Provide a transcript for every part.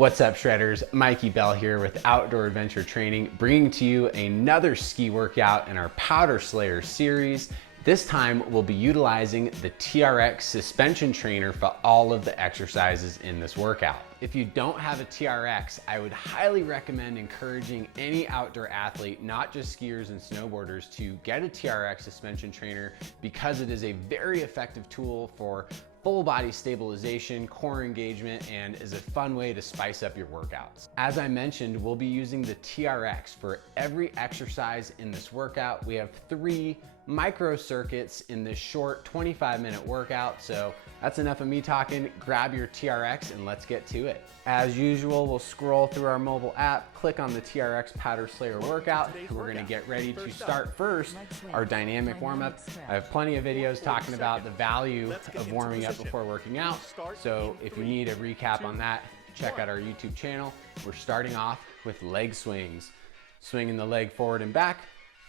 What's up, Shredders? Mikey Bell here with Outdoor Adventure Training, bringing to you another ski workout in our Powder Slayer series. This time we'll be utilizing the TRX suspension trainer for all of the exercises in this workout. If you don't have a TRX, I would highly recommend encouraging any outdoor athlete, not just skiers and snowboarders, to get a TRX suspension trainer because it is a very effective tool for full body stabilization, core engagement, and is a fun way to spice up your workouts. As I mentioned, we'll be using the TRX for every exercise in this workout. We have 3 micro circuits in this short 25-minute workout, so that's enough of me talking. Grab your TRX and let's get to it. As usual, we'll scroll through our mobile app, click on the TRX Powder Slayer workout. We're gonna get ready to start first our dynamic warm-up. I have plenty of videos talking about the value of warming up before working out, so if you need a recap on that, check out our YouTube channel. We're starting off with leg swings. Swinging the leg forward and back.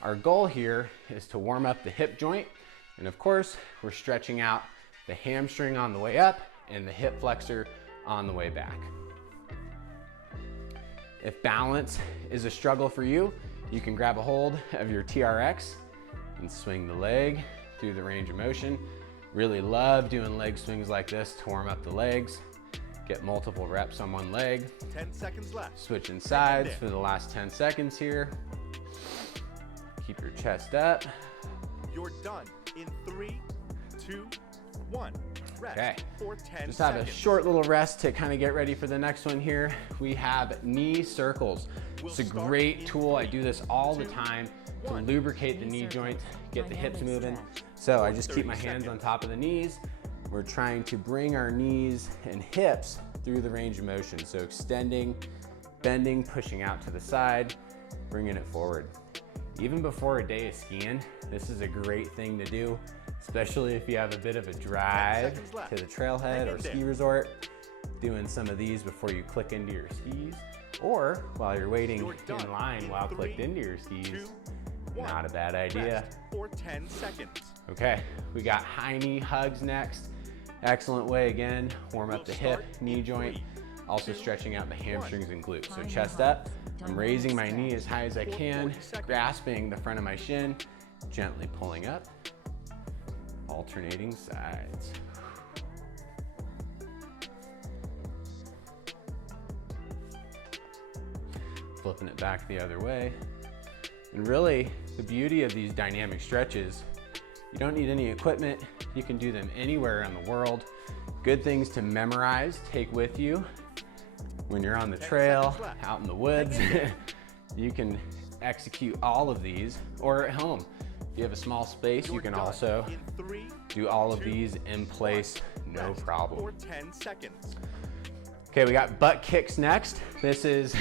Our goal here is to warm up the hip joint, and of course, we're stretching out the hamstring on the way up and the hip flexor on the way back. If balance is a struggle for you, you can grab a hold of your TRX and swing the leg through the range of motion. Really love doing leg swings like this to warm up the legs. Get multiple reps on one leg. 10 seconds left. Switching sides for the last 10 seconds here. Keep your chest up. You're done in 3, 2, 1. Rest okay, for 10 just have seconds. a short little rest to kind of get ready for the next one here. We have knee circles. It's a great tool. I do this all the time to lubricate the knee joints, get the hips moving. So I just keep my hands on top of the knees. We're trying to bring our knees and hips through the range of motion. So extending, bending, pushing out to the side, bringing it forward. Even before a day of skiing, this is a great thing to do, especially if you have a bit of a drive to the trailhead or ski resort. Doing some of these before you click into your skis, or while you're waiting in line while clicked into your skis. Not a bad idea. For 10 seconds. Okay, we got high knee hugs next. Excellent way again, warm up the hip, knee joint, also stretching out the hamstrings and glutes. So chest up, I'm raising my knee as high as I can, grasping the front of my shin, gently pulling up, alternating sides. Flipping it back the other way. And really, the beauty of these dynamic stretches, you don't need any equipment. You can do them anywhere around the world. Good things to memorize, take with you when you're on the trail, out in the woods. You can execute all of these, or at home. If you have a small space, you can also do all of these in place, no problem. For 10 seconds. Okay, we got butt kicks next. This is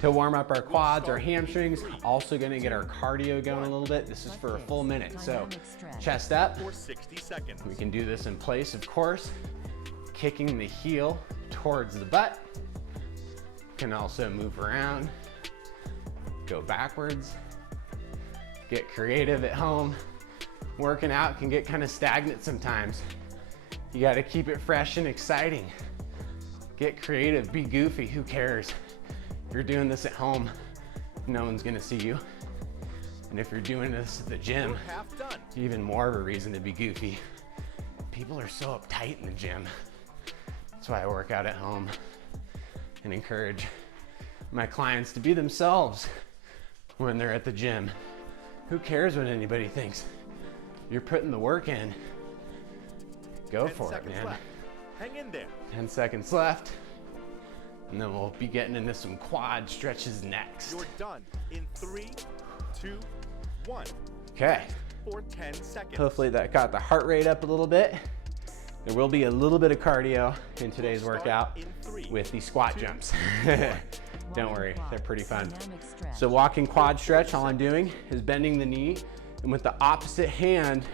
to warm up our quads, our hamstrings, also gonna get our cardio going a little bit. This is for a full minute. So chest up. For 60 seconds. We can do this in place, of course. Kicking the heel towards the butt. Can also move around, go backwards. Get creative at home. Working out can get kind of stagnant sometimes. You gotta keep it fresh and exciting. Get creative, be goofy, who cares? If you're doing this at home, no one's gonna see you. And if you're doing this at the gym, even more of a reason to be goofy. People are so uptight in the gym. That's why I work out at home and encourage my clients to be themselves when they're at the gym. Who cares what anybody thinks? You're putting the work in. Go for it, man. Left. Hang in there. 10 seconds left. And then we'll be getting into some quad stretches next. You're done in 3, 2, 1. Okay. For 10 seconds. Hopefully that got the heart rate up a little bit. There will be a little bit of cardio in today's workout with the squat jumps. Don't worry, they're pretty fun. So walking quad stretch, all I'm doing is bending the knee, and with the opposite hand,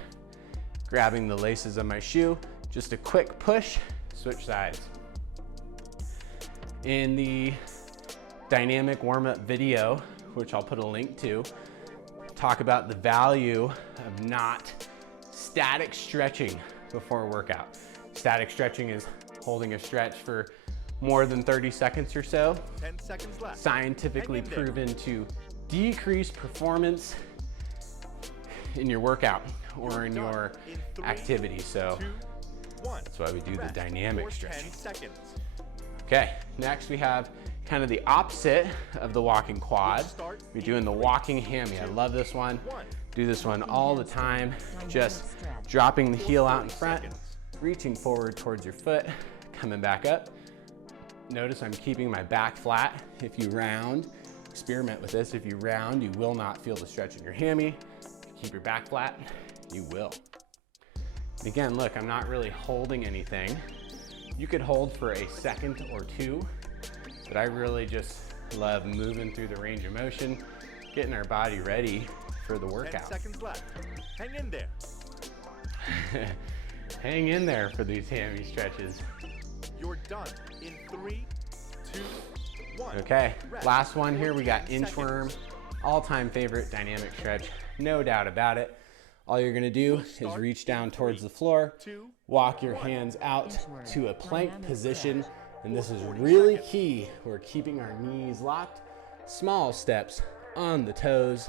grabbing the laces of my shoe, just a quick push, switch sides. In the dynamic warm-up video, which I'll put a link to, talk about the value of not static stretching before a workout. Static stretching is holding a stretch for more than 30 seconds or so. 10 seconds left. Scientifically Hang in there. proven to decrease performance in your workout or in your In 3, activity. So 2, 1. that's why we do the Rest dynamic for stretching. 10 seconds. Okay, next we have kind of the opposite of the walking quad. We're doing the walking hammy. I love this one. Do this one all the time. Just dropping the heel out in front, reaching forward towards your foot, coming back up. Notice I'm keeping my back flat. If you round, experiment with this. If you round, you will not feel the stretch in your hammy. Keep your back flat, you will. And again, look, I'm not really holding anything. You could hold for a second or two, but I really just love moving through the range of motion, getting our body ready for the 10 workout. seconds left. Hang in there. Hang in there for these hammy stretches. You're done in 3, 2, 1. Okay, Rest last one here, for we got 10 inchworm. seconds. All-time favorite dynamic stretch, no doubt about it. All you're gonna do is reach down towards the floor, 2, walk your hands out to a plank position, and this is really key. We're keeping our knees locked, small steps on the toes,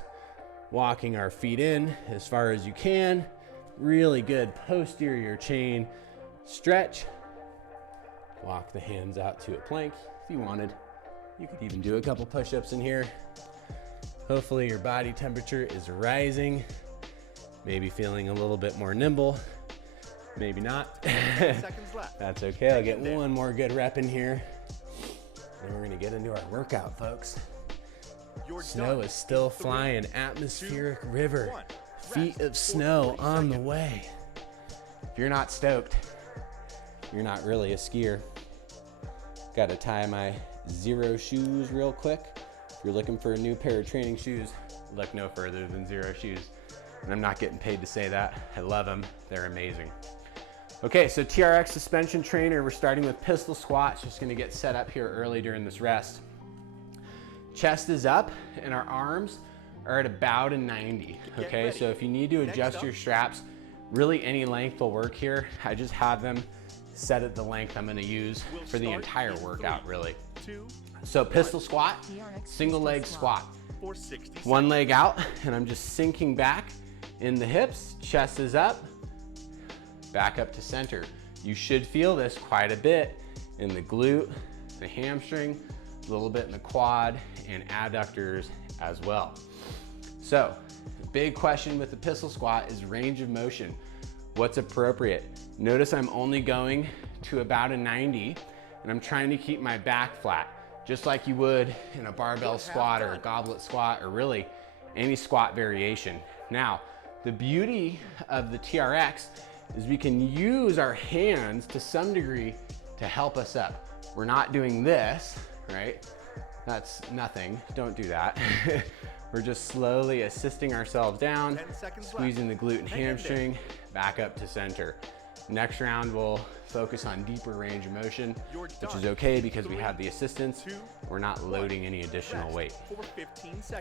walking our feet in as far as you can. Really good posterior chain stretch. Walk the hands out to a plank if you wanted. You could even do a couple push-ups in here. Hopefully your body temperature is rising. Maybe feeling a little bit more nimble. Maybe not. 10 seconds left. That's okay, I'll get one more good rep in here. And we're gonna get into our workout, folks. You're Snow done is still in 3, flying, atmospheric river. 1. Feet Rest of for snow 40 on the seconds. way. If you're not stoked, you're not really a skier. Gotta tie my Zero shoes real quick. If you're looking for a new pair of training shoes, look no further than Zero shoes. And I'm not getting paid to say that. I love them, they're amazing. Okay, so TRX suspension trainer, we're starting with pistol squats. Just gonna get set up here early during this rest. Chest is up and our arms are at about a 90, okay? So if you need to adjust your straps, really any length will work here. I just have them set at the length I'm gonna use for the entire workout, really. So pistol squat, single leg squat. One leg out, and I'm just sinking back in the hips, chest is up, back up to center. You should feel this quite a bit in the glute, the hamstring, a little bit in the quad, and adductors as well. So, the big question with the pistol squat is range of motion. What's appropriate? Notice I'm only going to about a 90, and I'm trying to keep my back flat, just like you would in a barbell squat or a goblet squat, or really any squat variation. Now, the beauty of the TRX is we can use our hands to some degree to help us up. We're not doing this, right? That's nothing, don't do that. We're just slowly assisting ourselves down, squeezing the glute and hamstring, back up to center. Next round, we'll focus on deeper range of motion, which is okay because we have the assistance. We're not loading any additional weight.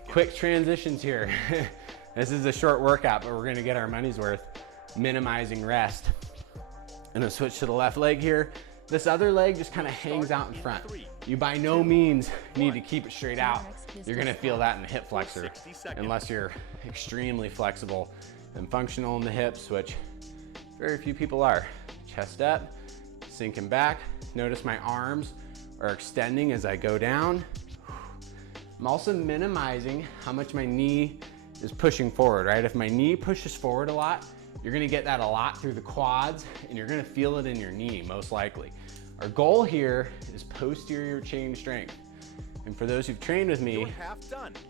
Quick transitions here. This is a short workout, but we're gonna get our money's worth, minimizing rest. I'm gonna switch to the left leg here. This other leg just kind of hangs out in front. You by no means need to keep it straight out. You're gonna feel that in the hip flexor, unless you're extremely flexible and functional in the hips, which very few people are. Chest up, sinking back. Notice my arms are extending as I go down. I'm also minimizing how much my knee is pushing forward, right? If my knee pushes forward a lot, you're gonna get that a lot through the quads, and you're gonna feel it in your knee, most likely. Our goal here is posterior chain strength. And for those who've trained with me,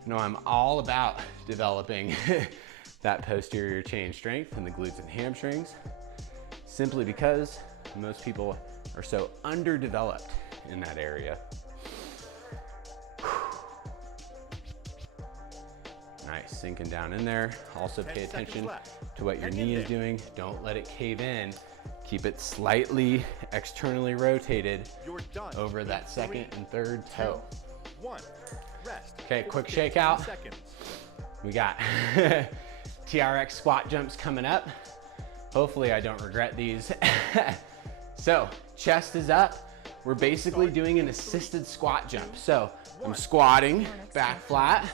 know I'm all about developing that posterior chain strength in the glutes and hamstrings, simply because most people are so underdeveloped in that area. Nice, sinking down in there. Also pay attention to what your knee is doing. Don't let it cave in. Keep it slightly externally rotated over that second and third toe. Okay, quick shakeout. We got TRX squat jumps coming up. Hopefully I don't regret these. So, chest is up, we're basically doing an assisted squat jump. So I'm squatting back flat,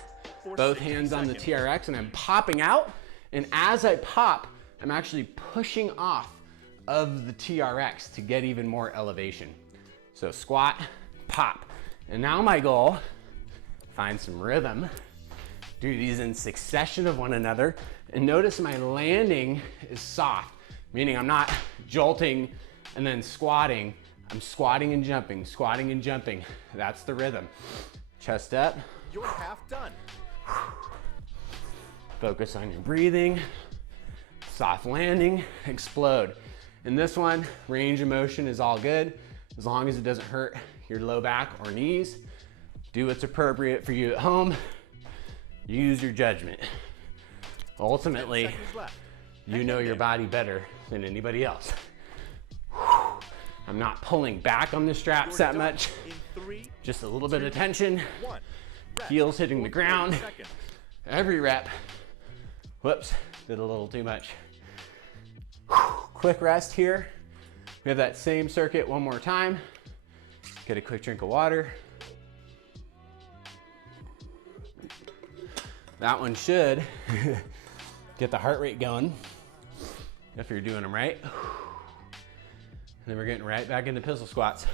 both hands on the TRX, and I'm popping out. And as I pop, I'm actually pushing off of the TRX to get even more elevation. So squat, pop. And now my goal, find some rhythm, do these in succession of one another, and notice my landing is soft, meaning I'm not jolting and then squatting. I'm squatting and jumping, squatting and jumping. That's the rhythm. Chest up. You're half done. Focus on your breathing. Soft landing, explode. In this one, range of motion is all good, as long as it doesn't hurt your low back or knees. Do what's appropriate for you at home. Use your judgment. Ultimately, you know your body better than anybody else. I'm not pulling back on the straps that much. Just a little bit of tension. Heels hitting the ground. Every rep. Whoops, did a little too much. Quick rest here. We have that same circuit one more time. Get a quick drink of water. That one should get the heart rate going if you're doing them right. And then we're getting right back into pistol squats.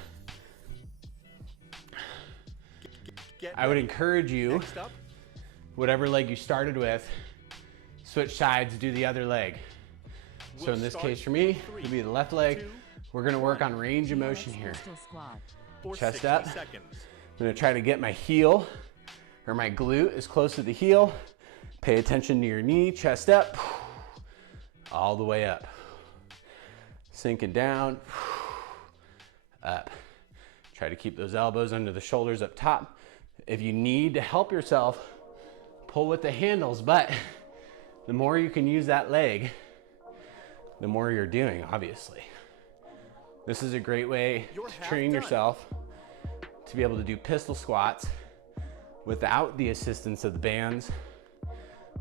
I would encourage you, whatever leg you started with, switch sides, do the other leg. So in this case for me, it'll be the left leg. We're gonna work on range of motion here. Chest up. I'm gonna try to get my heel or my glute as close to the heel. Pay attention to your knee, chest up, all the way up. Sinking down, up. Try to keep those elbows under the shoulders up top. If you need to help yourself, pull with the handles, but the more you can use that leg, the more you're doing, obviously. This is a great way to train yourself to be able to do pistol squats without the assistance of the bands,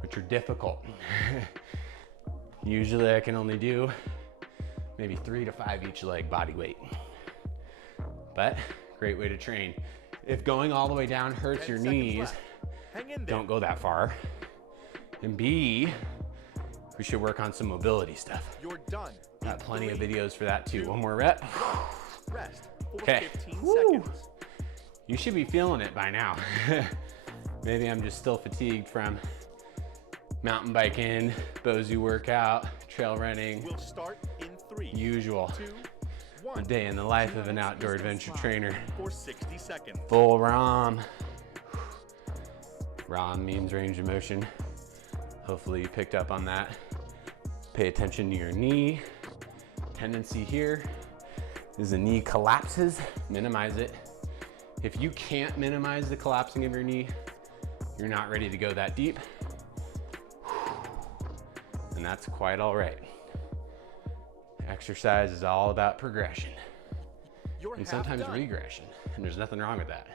which are difficult. Usually I can only do maybe 3 to 5 each leg body weight, but great way to train. If going all the way down hurts your knees, don't go that far. And B, we should work on some mobility stuff. You're done. Got plenty of videos for that too. One more rep. Rest for Okay. 15 Woo. seconds. You should be feeling it by now. Maybe I'm just still fatigued from mountain biking, Bozu workout, trail running. We'll start in 3, Usual. 2, 1. A day in the life of an outdoor adventure trainer. For 60 seconds. Full ROM. ROM means range of motion. Hopefully you picked up on that. Pay attention to your knee. Tendency here is the knee collapses. Minimize it. If you can't minimize the collapsing of your knee, you're not ready to go that deep. And that's quite all right. Exercise is all about progression and sometimes regression, and there's nothing wrong with that.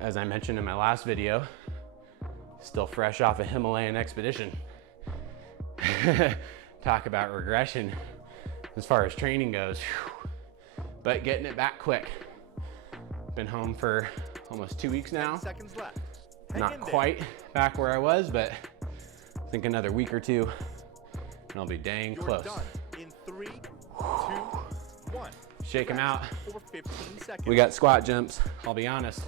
As I mentioned in my last video, still fresh off a Himalayan expedition. Talk about regression as far as training goes, but getting it back quick. Been home for almost 2 weeks now. 10 seconds left. Not quite back where I was, but I think another week or two and I'll be dang close. Done in 3, 2, 1. Shake them out. For 15 seconds. We got squat jumps. I'll be honest,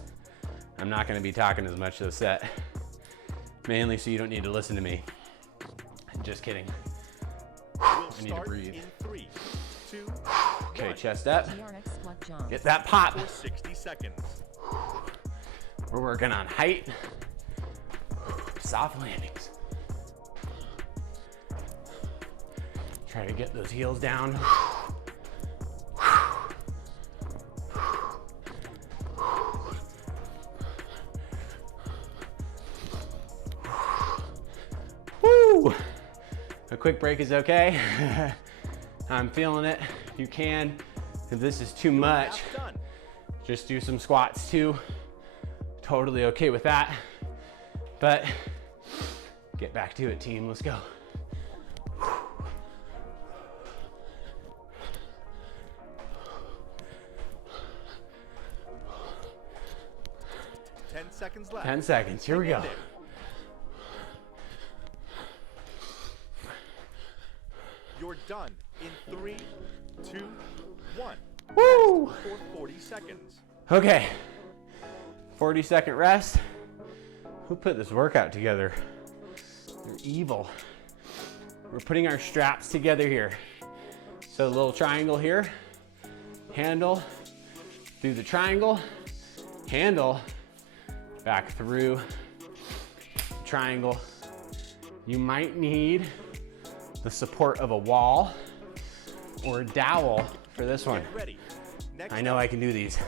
I'm not gonna be talking as much this set, mainly so you don't need to listen to me. Just kidding. I need to breathe. In 3, 2, Okay, 1. chest up. TRX squat jump. Get that pop. For 60 seconds. We're working on height. Soft landings. Try to get those heels down. Woo! A quick break is okay. I'm feeling it. You can. If this is too much, just do some squats too. Totally okay with that. But get back to it, team. Let's go. seconds left. 10 seconds, here we go. You're done in 3, 2, 1. Woo! Rest for 40 seconds. Okay, 40-second rest. Who put this workout together? They're evil. We're putting our straps together here. So a little triangle here, handle through the triangle, handle back through triangle. You might need the support of a wall or a dowel for this one. Get ready. Next I know up, I can do these.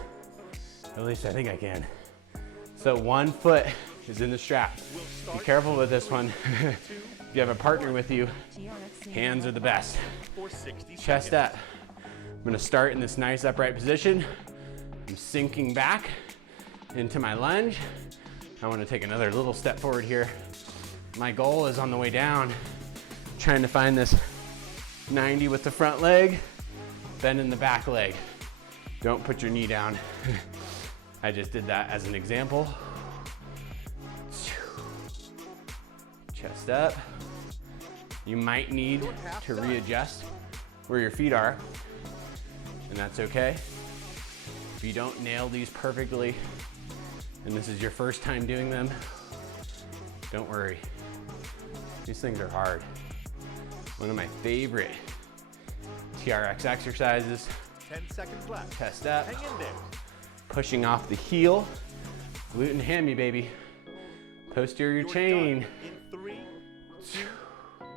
At least I think I can. So one foot is in the strap. we'll Be start careful with this one. 2 If you have a partner with you, hands are the best. for 60 Chest seconds. up. I'm gonna start in this nice upright position. I'm sinking back into my lunge. I wanna take another little step forward here. My goal is on the way down, trying to find this 90 with the front leg, bend in the back leg. Don't put your knee down. I just did that as an example. Chest up. You might need to readjust where your feet are, and that's okay. If you don't nail these perfectly, and this is your first time doing them, don't worry. These things are hard. One of my favorite TRX exercises, 10 seconds left. chest up, Hang in there. pushing off the heel, glute and hammy, baby. Posterior You're chain. done in 3, 2,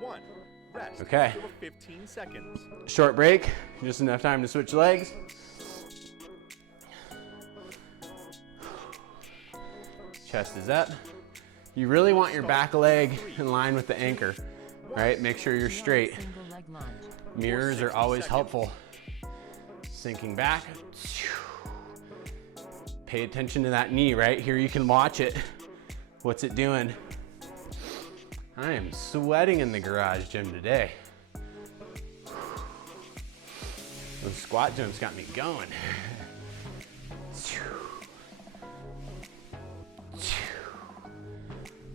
1. Rest Okay. for 15 seconds. Short break, just enough time to switch legs. Chest is up. You really want your back leg in line with the anchor, right? Make sure you're straight. Mirrors are always helpful. Sinking back. Pay attention to that knee, right? Here you can watch it. What's it doing? I am sweating in the garage gym today. Those squat jumps got me going.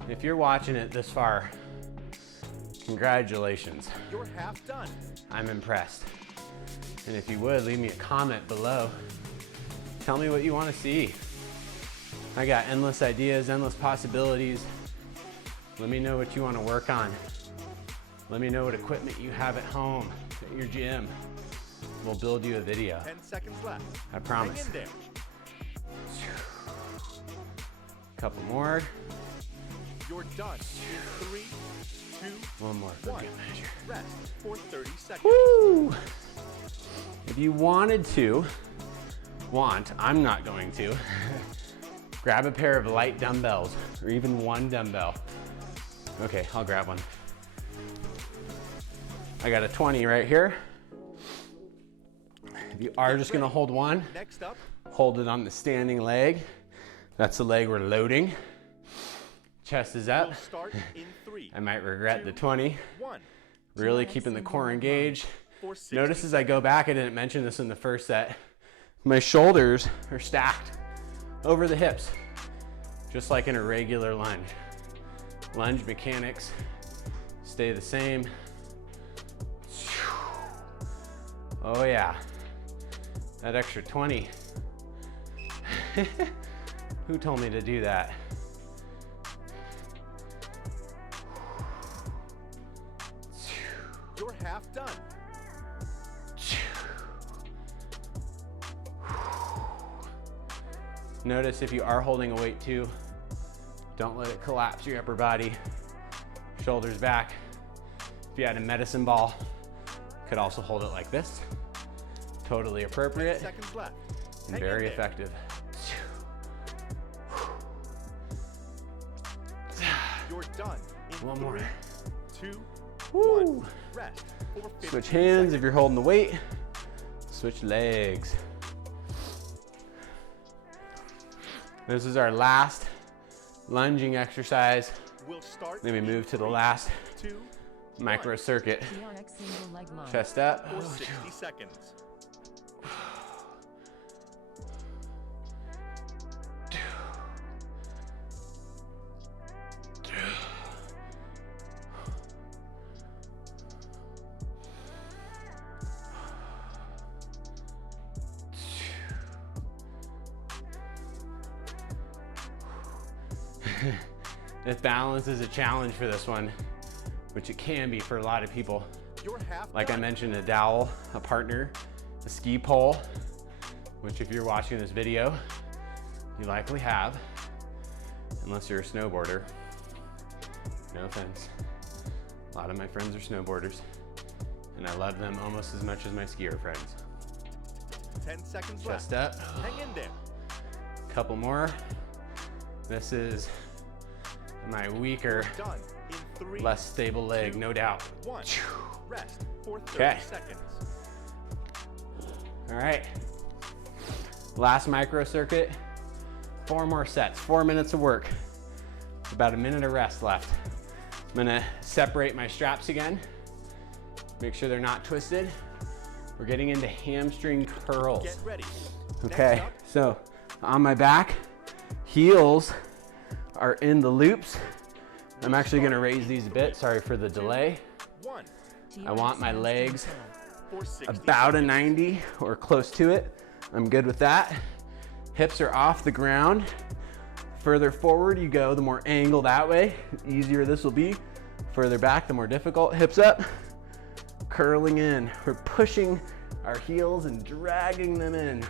If you're watching it this far, congratulations. You're half done. I'm impressed. And if you would, leave me a comment below. Tell me what you want to see. I got endless ideas, endless possibilities. Let me know what you want to work on. Let me know what equipment you have at home, at your gym. We'll build you a video. 10 seconds left. I promise. Hang in there. Couple more. You're done in 3, 2, One more for 1. good measure. Rest for 30 seconds. Woo! If you wanted to, I'm not going to, grab a pair of light dumbbells or even one dumbbell. Okay, I'll grab one. I got a 20 right here. If you are just gonna hold one, Next up, hold it on the standing leg. That's the leg we're loading. Chest is up. we'll start in 3, I might regret the 20. 1. Really keeping the core engaged. For 60 Notice as I go back, I didn't mention this in the first set, my shoulders are stacked over the hips, just like in a regular lunge. Lunge mechanics stay the same. Oh yeah, that extra 20. Who told me to do that? You're half done. Notice if you are holding a weight too, don't let it collapse your upper body. Shoulders back. If you had a medicine ball, could also hold it like this. Totally 10 appropriate seconds left. and Hang in very there. effective. You're done in One 3, more. 2, Woo! 1. Rest for 15 Switch hands seconds. if you're holding the weight. Switch legs. This is our last lunging exercise. We'll start Then we in move to the 3, last 2, micro circuit. TRX single leg lunge. Chest up. for 60 seconds. If balance is a challenge for this one, which it can be for a lot of people, You're half like I done. mentioned, a dowel, a partner, a ski pole, which if you're watching this video, you likely have, unless you're a snowboarder. No offense. A lot of my friends are snowboarders, and I love them almost as much as my skier friends. 10 seconds Chest left. up. Hang in there. Couple more. This is my weaker, Done in 3, less stable leg, no doubt. 1. Rest for 30 Okay. seconds. All right. Last micro circuit. 4 more sets, 4 minutes of work. About a minute of rest left. I'm gonna separate my straps again. Make sure they're not twisted. We're getting into hamstring curls. Get ready. Okay, Next up, so on my back, heels are in the loops. I'm actually gonna raise these a bit, sorry for the delay. 1 I want my legs for 60 about a seconds. 90 or close to it. I'm good with that. Hips are off the ground. Further forward you go, the more angle that way, the easier this will be. Further back, the more difficult. Hips up, curling in. We're pushing our heels and dragging them in.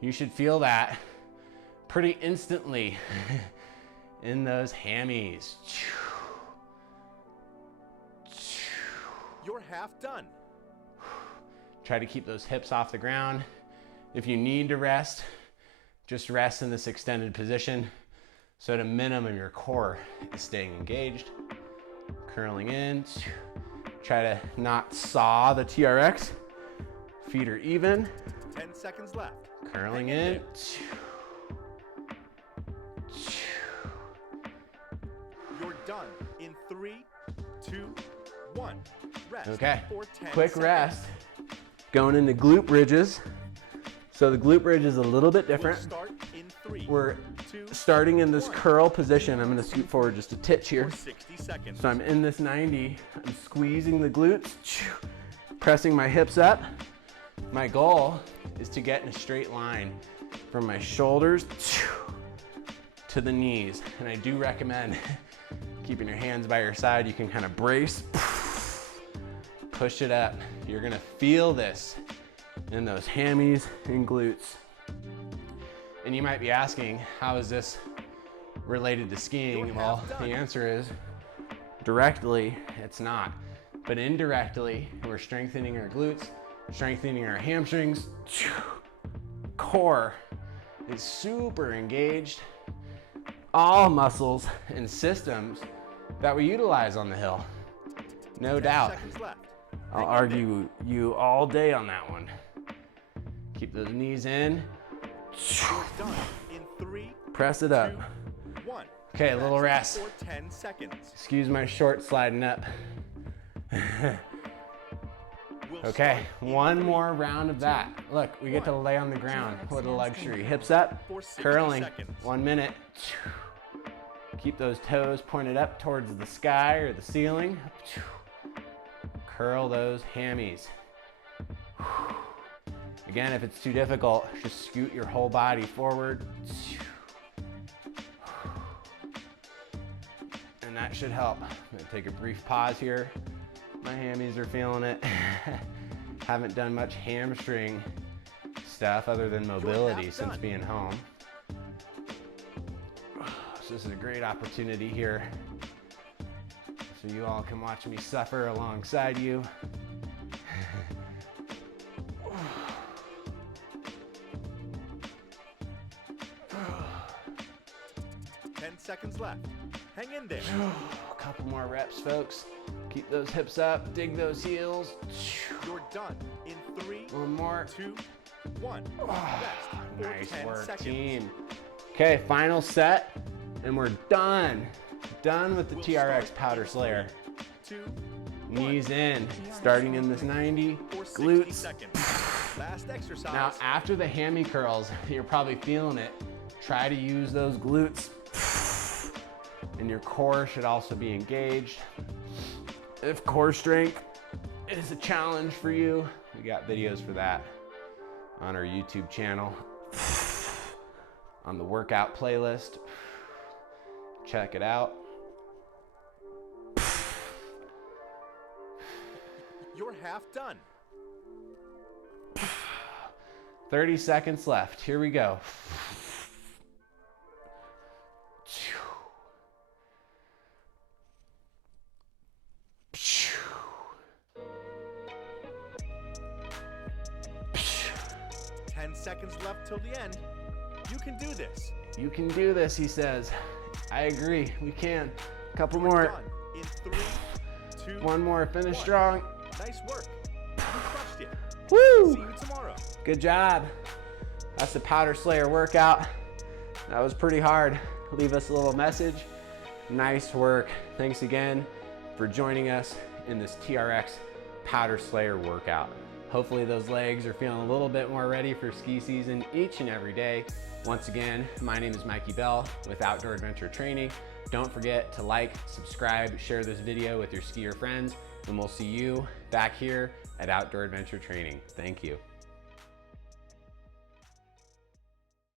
You should feel that pretty instantly in those hammies. You're half done. Try to keep those hips off the ground. If you need to rest, just rest in this extended position. So at a minimum, your core is staying engaged. Curling in. Try to not saw the TRX. Feet are even. 10 seconds left. Curling Hang in. You're done in 3, 2, 1. Rest Okay, for 10 quick seconds. rest. Going into glute bridges. So the glute bridge is a little bit We'll different. start in 3, We're 2, starting in this 1. curl position. I'm gonna scoot forward just a titch here. For 60 seconds. So I'm in this 90, I'm squeezing the glutes, pressing my hips up. My goal is to get in a straight line from my shoulders to the knees. And I do recommend keeping your hands by your side. You can kind of brace, push it up. You're gonna feel this in those hammies and glutes. And you might be asking, how is this related to skiing? You're Well, half done. the answer is directly, it's not. But indirectly, we're strengthening our glutes, strengthening our hamstrings. Core is super engaged. All muscles and systems that we utilize on the hill. No 10 doubt. seconds left. I'll Hang in there. argue you all day on that one. Keep those knees in. You're done in 3, Press it up. 2, 1. Okay, a little rest. For 10 seconds. Excuse my short sliding up. We'll Okay, start in one 3, more round of that. Look, we get to lay on the ground. What a luxury. Hips up, For 60 curling. seconds. 1 minute. Keep those toes pointed up towards the sky or the ceiling. Curl those hammies. Again, if it's too difficult, just scoot your whole body forward. And that should help. I'm gonna take a brief pause here. My hammies are feeling it. Haven't done much hamstring stuff other than mobility half since done. being home. So this is a great opportunity here. So you all can watch me suffer alongside you. 10 seconds left. Hang in there. A couple more reps, folks. Keep those hips up, dig those heels. You're done in 3, One more. 2, 1. Rest for Nice 10 work, seconds. team. Okay, final set, and we're done. Done with the We'll TRX start powder in slayer. 3, 2, Knees in, starting in this 90, for 60 glutes. seconds. Last exercise. Now, after the hammy curls, you're probably feeling it. Try to use those glutes. And your core should also be engaged. If core strength is a challenge for you, we got videos for that on our YouTube channel, on the workout playlist. Check it out. You're half done. 30 seconds left. Here we go. 10 seconds left till the end. You can do this. You can do this, he says. I agree, we can. A couple You're more. done in 3, 2, One more, finish 1. strong. Nice work. You crushed it. Woo! See you tomorrow. Good job. That's the Powder Slayer workout. That was pretty hard. Leave us a little message. Nice work. Thanks again for joining us in this TRX Powder Slayer workout. Hopefully those legs are feeling a little bit more ready for ski season each and every day. Once again, my name is Mikey Bell with Outdoor Adventure Training. Don't forget to like, subscribe, share this video with your skier friends, and we'll see you back here at Outdoor Adventure Training. Thank you.